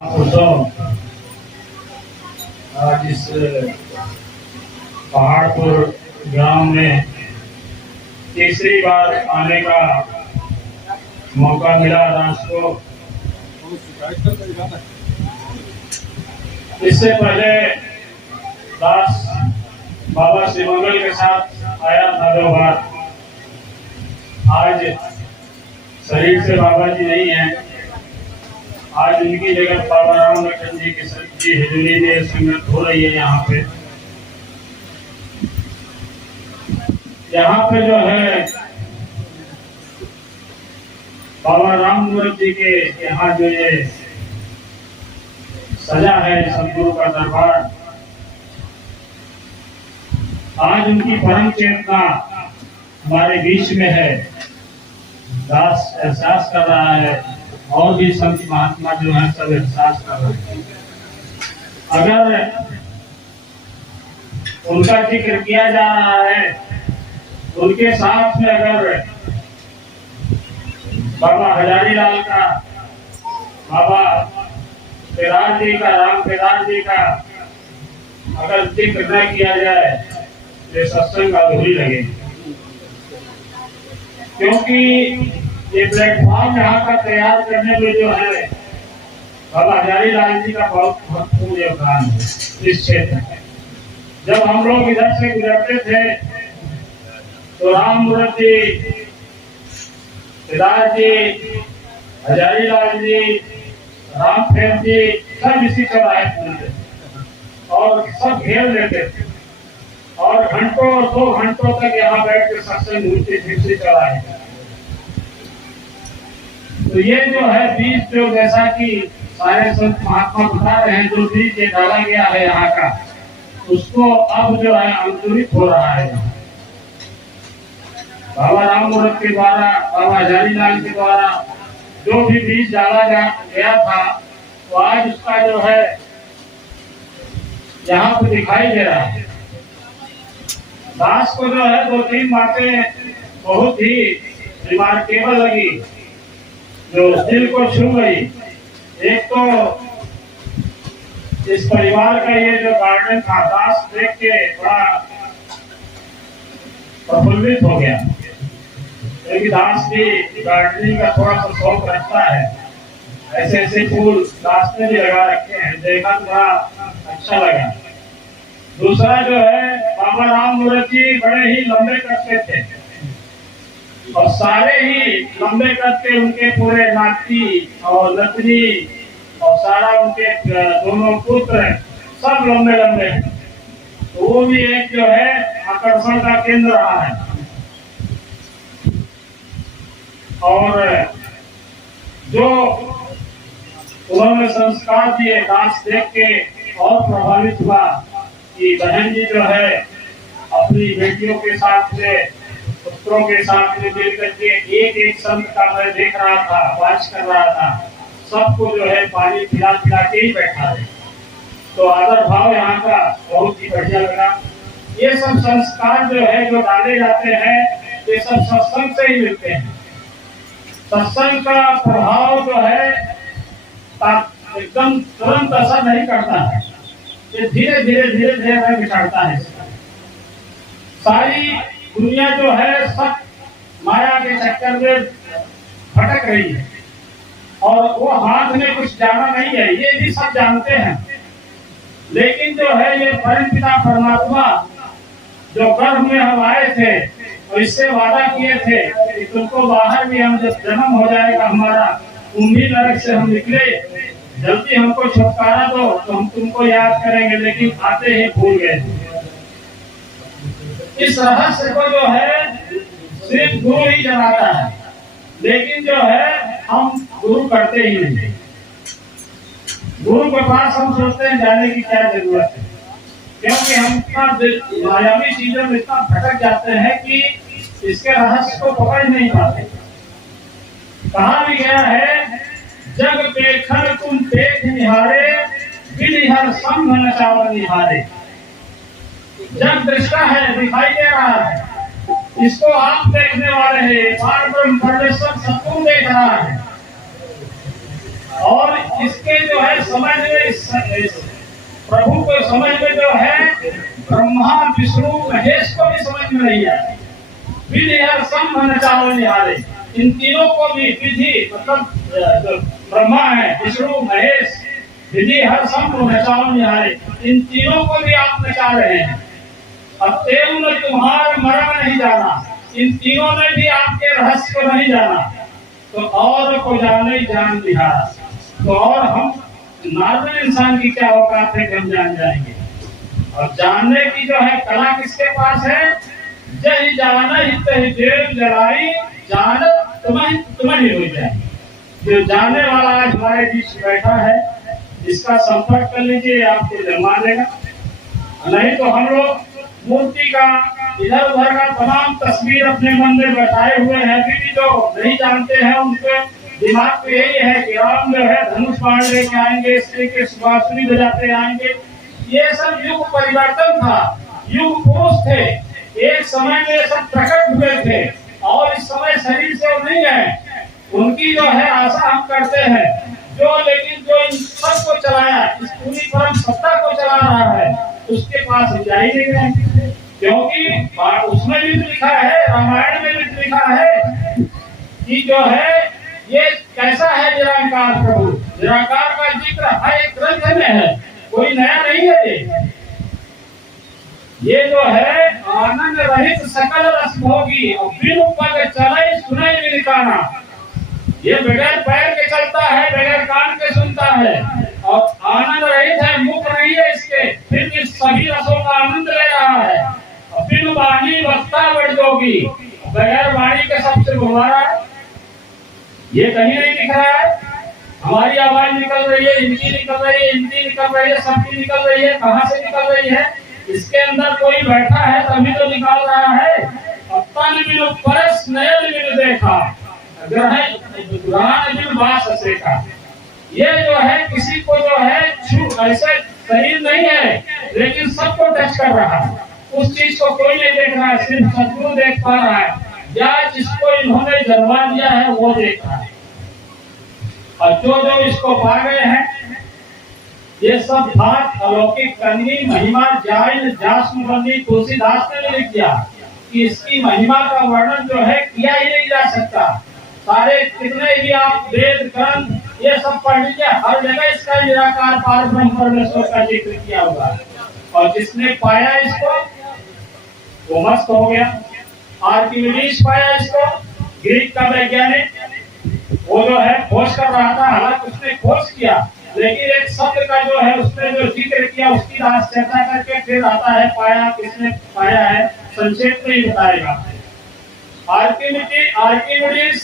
उत्सव आज इस पहाड़पुर ग्राम में तीसरी बार आने का मौका मिला दास को। इससे पहले दास बाबा श्रीमंगल के साथ आया था 2 बार। आज शरीर से बाबा जी नहीं है, आज उनकी जगह बाबा राम लखन जी की सच्ची हजूरी में संगत हो रही है। यहाँ पे जो है बाबा राम जी के यहाँ जो ये सजा है सदगुरु का दरबार, आज उनकी परम चेतना हमारे बीच में है। दास एहसास कर रहा है और भी संत महात्मा जो है सब एहसास कर रहे हैं। अगर उनका जिक्र किया जा रहा है, उनके साथ में अगर बाबा हजारीलाल का, बाबा केदार जी का, राम केदार जी का अगर जिक्र न किया जाए तो सत्संग अधूरी लगेगी। क्योंकि ये प्लेटफॉर्म यहाँ का तैयार करने में जो है बाबा हजारीलाल जी का बहुत महत्वपूर्ण योगदान है इस क्षेत्र में। जब हम लोग इधर से गुजरते थे तो राम मूर्त जी, केदार जी, हजारीलाल जी, राम फेर जी सब इसी चौराहे पूछते और सब घेर लेते थे और घंटों 2 घंटों तक यहाँ बैठ के सत्संग होती थी इसी चौराहे। तो ये जो है बीज, जो जैसा कि सारे संत महात्मा बता रहे हैं, जो बीज ये डाला गया है यहाँ का, उसको अब जो है अंकुरित हो रहा है। बाबा राम मूर्त के द्वारा, बाबा हजारीलाल के द्वारा जो भी बीज डाला गया था, तो आज उसका जो है यहाँ पे दिखाई दे रहा है। दास को जो है 2-3 बातें बहुत ही रिमार्केबल लगी, जो दिल को छू गई। एक तो इस परिवार का ये जो गार्डन था, दास देख के बड़ा प्रफुल्लित हो गया, क्योंकि दास भी गार्डनिंग का थोड़ा सा शौक रखता है। ऐसे ऐसे फूल दास ने भी लगा रखे हैं, देखा थोड़ा अच्छा लगा। दूसरा जो है, बाबा राम मूर्त जी बड़े ही लंबे करते थे और सारे ही लंबे करके उनके पूरे नाती और नतनी और सारा उनके दोनों पुत्र सब लंबे लंबे, तो वो भी एक जो है आकर्षण का केंद्र रहा है। और जो उन्होंने संस्कार दिए, दास देख के और प्रभावित हुआ कि बहन जी जो है अपनी बेटियों के साथ में, पुत्रों के साथ में मिल करके एक संत का मैं देख रहा था, वाच कर रहा था, सबको जो है पानी पिला पिला के ही बैठा है। तो आदर भाव यहाँ का बहुत ही बढ़िया लगा। ये सब संस्कार जो है जो डाले जाते हैं, ये सब सत्संग से ही मिलते हैं। सत्संग का प्रभाव जो है एकदम तुरंत असर नहीं करता है, ये धीरे धीरे बिछाड़ता है। सारी दुनिया जो है सब माया के चक्कर में भटक रही है और वो हाथ में कुछ जाना नहीं है, ये भी सब जानते हैं। लेकिन जो है ये परमपिता परमात्मा जो गर्भ में हम आए थे और इससे वादा किए थे कि तुमको बाहर भी हम जब जन्म हो जाएगा हमारा, कुंभी नरक से हम निकले, जल्दी हमको छुटकारा दो तो हम तुमको याद करेंगे, लेकिन आते ही भूल गए। इस रहस्य को जो है सिर्फ गुरु ही जनाता है, लेकिन जो है हम गुरु करते ही नहीं। गुरु के पास हम सोचते हैं जाने की क्या जरूरत है, क्योंकि हम इतना मायावी चीजों में इतना भटक जाते हैं कि इसके रहस्य को पकड़ नहीं पाते। कहा भी गया है, जग पेखर तुम देख निहारे, विनिहर संग नचावर निहारे। जग दृष्टा है, दिखाई दे रहा है, इसको आप देखने वाले हैं, पार ब्रह्म परमेश्वर सबको देख रहा है। और इसके जो है समझ में प्रभु को समझ में जो है ब्रह्मा विष्णु महेश को भी समझ में नहीं है। विधि हर सम नचारो निहारे, इन तीनों को भी विधि मतलब ब्रह्मा है, विष्णु महेश, विधि हर सम नचारो निहारे, इन तीनों को भी आप नचा रहे हैं। अब तेऊ ने तुम्हारा मर्म नहीं जाना, इन तीनों ने भी आपके रहस्य को नहीं जाना, तो और को जाने जान निहारा। तो और हम नॉर्मल इंसान की क्या औकात है कि हम जान जाएंगे। और जानने की जो है कला किसके पास है? जय जाना ही तही देव जलाई, जानत तुम्हें ही हो जाए। जो जानने वाला आज हमारे बीच बैठा है, इसका संपर्क कर लीजिए, आपको जन्मा देगा। नहीं तो हम लोग मूर्ति का इधर उधर का तमाम तस्वीर अपने मन में बैठाए हुए हैं। अभी भी जो नहीं जानते हैं उनके दिमाग में यही है कि राम जो है धनुष बाण लेके आएंगे, श्री के सुबासुरी बजाते आएंगे। ये सब युग परिवर्तन था, युग पुरुष थे, एक समय में सब प्रकट हुए थे और इस समय शरीर से वो नहीं है। उनकी जो है आशा हम करते हैं, जो लेकिन जो इन सब को चलाया, इस पूरी परम सत्ता को चला रहा है, उसके पास जा ही नहीं रहे। क्योंकि उसमें भी लिखा है, रामायण में भी लिखा है कि जो है ये कैसा है निराकार प्रभु। निराकार का जिक्र हर एक ग्रंथ में है, कोई नया नहीं है। ये जो है आनंद रहित सकल रस भोगी, और बिन पग चले सुने निकाना। ये बगैर पैर के चलता है, बगैर कान के सुनता है, और आनंद रहित है, मुख नहीं है इसके, फिर भी सभी रसों का आनंद ले रहा है। और बिन वाणी वक्ता बढ़ जोगी, बगैर वाणी के सबसे गुमारा है। ये कहीं नहीं दिख रहा है। हमारी आवाज निकल रही है, हिंदी निकल रही है, हिंदी निकल रही है, सबकी निकल रही है। कहाँ से निकल रही है? इसके अंदर कोई बैठा है तभी तो निकाल रहा है। तन बिनु परस नयन बिनु देखा, ग्रहण बिनु बास सेका। ये जो है किसी को जो है ऐसे शरीर नहीं है, लेकिन सबको टच कर रहा है। उस चीज को कोई नहीं देख रहा है, सिर्फ सतगुरु देख पा रहा है, या जिसको इन्होंने जन्मा दिया है वो देख रहा है। और जो जो इसको पा गए हैं, ये सब बात अलौकिक करनी महिमा जायन जासुबंदी तुलसीदास ने लिख दिया कि इसकी महिमा का वर्णन जो है किया ही नहीं जा सकता। सारे कितने भी आप वेद ग्रंथ ये सब पढ़ लीजिए, हर जगह इसका निराकार पार ब्रह्म परमेश्वर का जिक्र किया हुआ। और जिसने पाया इसको वो मस्त हो गया। आर्किमिडीज पाया इसको, ग्रीक का वैज्ञानिक, वो जो है खोज कर रहा था, हालांकि उसने खोज किया, लेकिन एक शब्द का जो है उसने जो जिक्र किया उसकी रास चर्चा करके फिर आता है पाया किसने पाया है, संक्षेप में ही बताएगा। आर्किमिडीज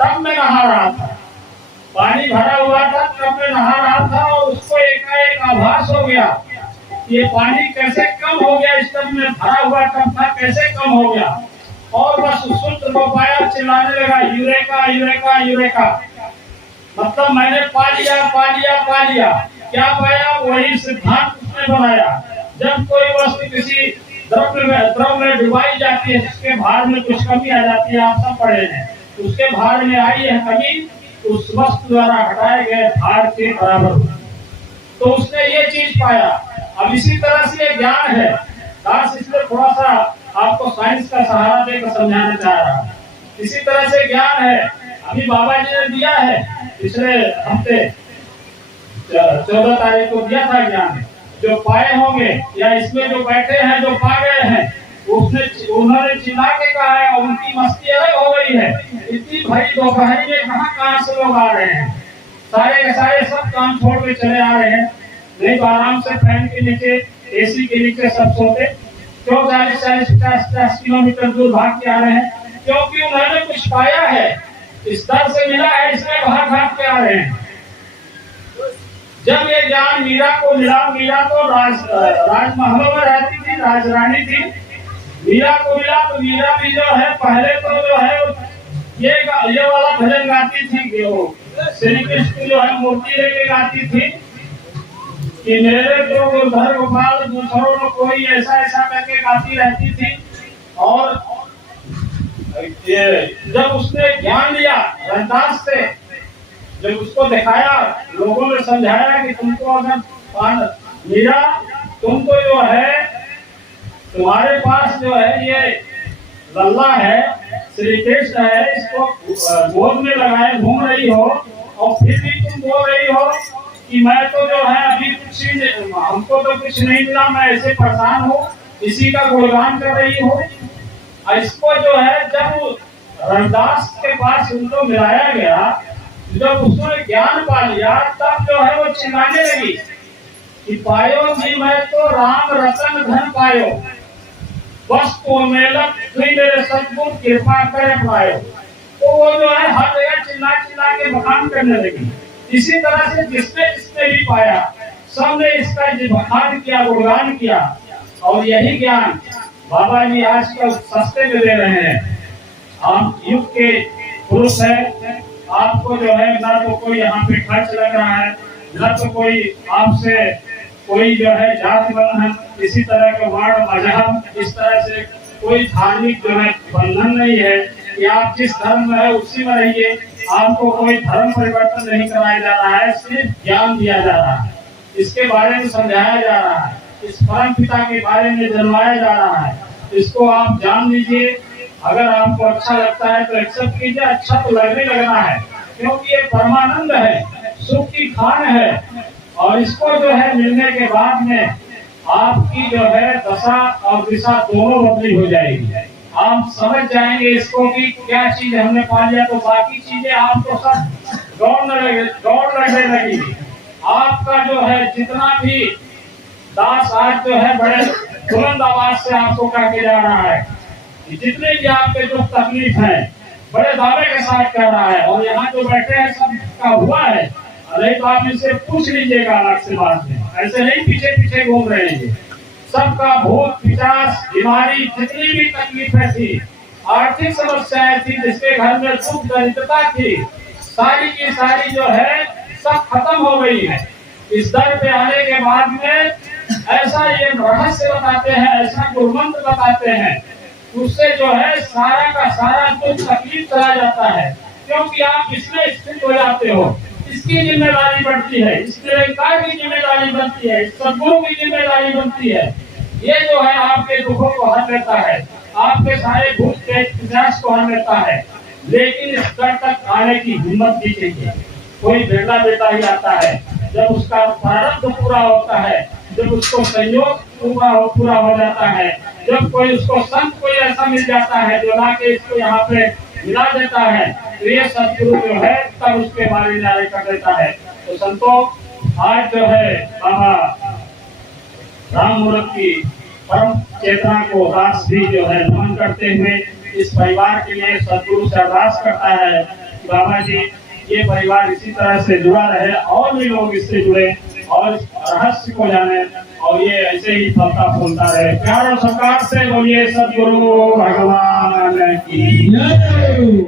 तब में नहा रहा था, पानी भरा हुआ था, तब में नहा रहा था, और उसको एकाएक आभास हो गया ये पानी कैसे कम हो गया, इस तब में भरा हुआ टब था कैसे कम हो गया। और बस सूत्र को पाया, चिल्लाने लगा यूरेका यूरेका यूरेका, मतलब मैंने पा लिया पा लिया पा लिया। क्या पाया? वही सिद्धांत उसने बनाया। जब कोई वस्तु किसी द्रव में डुबाई जाती है, उसके भार में कुछ कमी आ जाती है, आप सब पढ़े हैं, उसके भार में आई है कमी, उस वस्तु द्वारा हटाए गए भार के बराबर। तो उसने ये चीज पाया। अब इसी तरह से ये ज्ञान है, दास इसलिए थोड़ा सा आपको साइंस का सहारा देकर समझाना चाह रहा हूं। इसी तरह से ज्ञान है, अभी बाबा जी ने दिया है, पिछले हफ्ते 14 तारीख को दिया था ज्ञान। जो पाए होंगे या इसमें जो बैठे हैं जो पा गए हैं, उन्होंने चिल्ला के कहा है, और उनकी मस्ती अलग हो गई है। इतनी भरी दोपहरी में कहाँ से लोग आ रहे हैं, सारे के सारे सब काम छोड़ के चले आ रहे हैं। नहीं तो आराम से फैन के नीचे, एसी के नीचे सब सोते। क्यों 40-50 किलोमीटर दूर भाग के आ रहे हैं? क्योंकि उन्होंने कुछ पाया है, इस दर से मिला है, इसमें भाग के आ रहे हैं। जब ये ज्ञान मीरा को मिला, मीरा तो राजमहलों में रहती थी, राजरानी थी। मीरा को मिला तो मीरा भी जो है पहले तो जो है ये वाला भजन गाती थी, श्री कृष्ण जो है मूर्ति लेके गाती थी कि मेरे तो गुरुधर गोपाल दूसरों में कोई ऐसा ऐसा करके गाती रहती थी। और जब उसने ज्ञान लिया रविदास से, जब उसको दिखाया, लोगों ने समझाया कि तुमको अगर मीरा, तुमको जो है, तुम्हारे पास जो है ये लल्ला है, श्री कृष्ण है, इसको गोद में लगाए घूम रही हो, और फिर भी तुम बोल रही हो कि मैं तो जो है अभी कुछ हमको तो कुछ नहीं मिला, मैं ऐसे परेशान हूँ, इसी का गुणगान कर रही हो। इसको जो है जब रविदास के पास उनको मिलाया गया, जब उसने ज्ञान पा लिया, तब जो है वो चिल्लाने लगी कि पायो जी मैं तो राम रतन धन पायो, बस तो मेरे सदगुरु कृपा करे पायो। तो वो जो है हर जगह चिल्ला चिल्ला के बखान करने लगी। इसी तरह से जिसने जिसने भी पाया, सबने इसका बखान किया, गुणगान किया। और यही ज्ञान बाबा जी आजकल सस्ते में दे रहे हैं। आप युग के पुरुष है, आपको जो है ना तो कोई यहाँ पे खर्च लग रहा है, न तो कोई आपसे कोई जो है जाति बंधन, इसी तरह के वर्ण मजहब, इस तरह से कोई धार्मिक जो है बंधन नहीं है कि आप जिस धर्म में है उसी में रहिए। आपको कोई धर्म परिवर्तन नहीं कराया जा रहा है, सिर्फ ज्ञान दिया जा रहा है, इसके बारे में समझाया जा रहा है, इस परम पिता के बारे में जन्माया जा रहा है। इसको आप जान लीजिए। अगर आपको अच्छा लगता है तो एक्सेप्ट कीजिए, अच्छा तो लगने लगना है, क्योंकि ये परमानंद है, सुख की खान है। और इसको जो है मिलने के बाद में आपकी जो है दशा और दिशा दोनों बदली हो जाएगी। आप समझ जाएंगे इसको कि क्या चीज हमने पा लिया, तो बाकी चीजें आपको सब दौड़ लगने लगेगी। आपका जो है जितना भी दास आज जो है बड़े बुलंद आवाज से आपको कह के जा रहा है, जितने भी आपके जो तकलीफ है बड़े दावे के साथ कह रहा है। और यहाँ जो बैठे हैं सबका हुआ है, नहीं तो आप इनसे पूछ लीजिएगा अलग से बात में, ऐसे नहीं पीछे पीछे घूम रहे हैं। सबका भूत पिचास बीमारी, जितनी भी तकलीफें थी, आर्थिक समस्याएं थी, जिसके घर में दुख दरिद्रता थी, सारी की सारी जो है सब खत्म हो गई है। इस दर पे आने के बाद में ऐसा ये रहस्य बताते हैं, ऐसा गुरुमंत्र बताते हैं, उससे जो है सारा का सारा दुख तकलीफ चला जाता है, क्योंकि आप इसमें स्थित हो जाते हो। इसकी जिम्मेदारी बढ़ती है, इस निरंकार की जिम्मेदारी बनती है, सद्गुरु की जिम्मेदारी बनती है। ये जो है आपके दुखों को हर लेता है, आपके सारे भूत के पिशाच को हर लेता है। लेकिन इस स्तर तक आने की हिम्मत भी चाहिए। कोई बेटा बेटा ही आता है, जब उसका प्रारब्ध पूरा होता है, जब उसको संयोग पूरा हो जाता है, जब कोई उसको संत कोई ऐसा मिल जाता है जो लाके इसको यहाँ पे मिला देता है, तो ये सदगुरु जो है तब उसके बारे में नारे कर देता है। तो संतों, आज जो है बाबा राम मूर्त की परम चेतना को दास भी जो है नमन करते हुए इस परिवार के लिए सदगुरु से अरदास करता है कि बाबा जी ये परिवार इसी तरह से जुड़ा रहे, और भी लोग इससे जुड़े और इस रहस्य को जाने, और ये ऐसे ही फलता फूलता रहे। प्यार और सत्कार से बोलिए सदगुरु भगवान की जय।